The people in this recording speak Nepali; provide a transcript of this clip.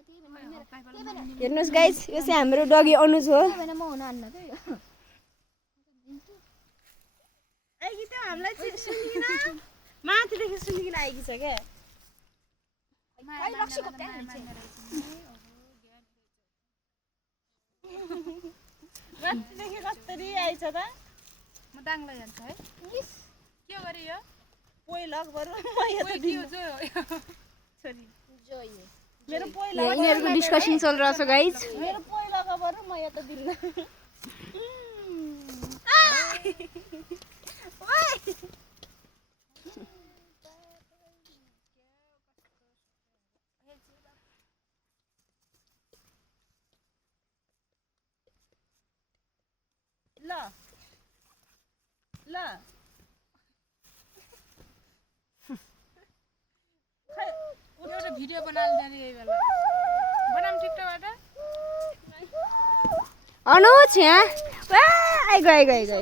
हेर्नुहोस् गाइस यो चाहिँ हाम्रो डगी अनुज हो आइकी त हामीलाई चाहिँ सुनिकिन माथिदेखि सुनिकिन आइकी छ क्या माथिदेखि कस्तरी आइछ त म दाङलाई जान्छ है के गरे यो पहिला बरु म यता दियो जो छोरी मेरो पहिला यिनीहरुको डिस्कसन चल रहा छ गाइस मेरो पहिलाको बरु म यता दिन्न ल ल एउटा भिडियो बनाउन जाने यही बेला बनाम टिकटकबाट अनुज यहाँ वा आइ गयो